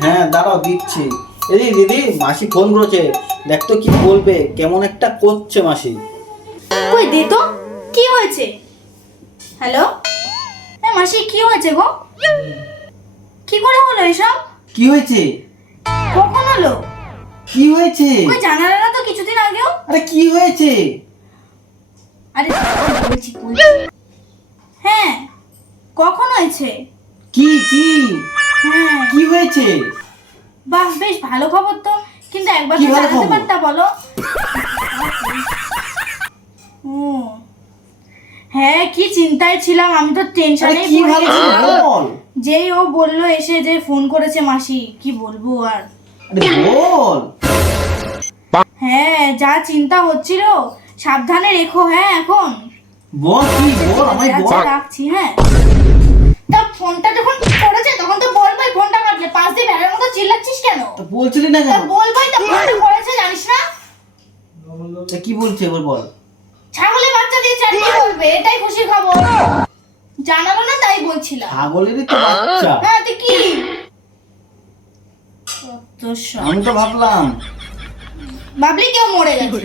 হ্যাঁ দাঁড়াও দিচ্ছি। এই দিদি, মাসি ফোন করেছে, দেখ তো কি বলবে, কেমন একটা করছে মাসি। কই দে তো, কি হয়েছে? হ্যালো, হ্যাঁ মাসি, কি হয়েছে গো? কি করে হলো এসব? কি হয়েছে? কখন হলো? কি হয়েছে? কই জানালে না তো কিছুদিন আগেও। আরে কি হয়েছে? আরে বলছি বলছি। হ্যাঁ, কখন হয়েছে? কি কি হ্যাঁ, কি হয়েছে? বাহ বেশ ভালো খবর তো, কিন্তু একবার কি তো ভালো জানাতে খবর? পারতা বলো। ও হ্যাঁ, কি চিন্তায় ছিলাম, আমি তো আরে টেনশনে কি পড়ে ভালো গেছি। খবর বল। যেই ও বললো এসে যে ফোন করেছে মাসি, কি বলবো আর। আরে বল। হ্যাঁ, যা চিন্তা হচ্ছিল, সাবধানে রেখো হ্যাঁ এখন। বল কি বল, আমায় বল। আচ্ছা, রাখছি হ্যাঁ। তা ফোনটা যখন করেছে তখন তো বলবোই, ফোনটা কাটলে পাশ দিয়ে ভেড়ার মতো চিল্লাচ্ছিস কেন? তো বলছিলি না তা কেন? বলবোই তো, ফোনটা করেছে জানিস না? তা কি বলছে এবার বল। ছাগলের বাচ্চা দিয়ে চালিয়ে বলবে, এটাই খুশি খবর। জানালো না তাই বলছিলাম। ছাগলেরই তো বাচ্চা। হ্যাঁ তো কি? কত সব। আমি তো ভাবলাম। ভাবলি কেউ মরে গেছে।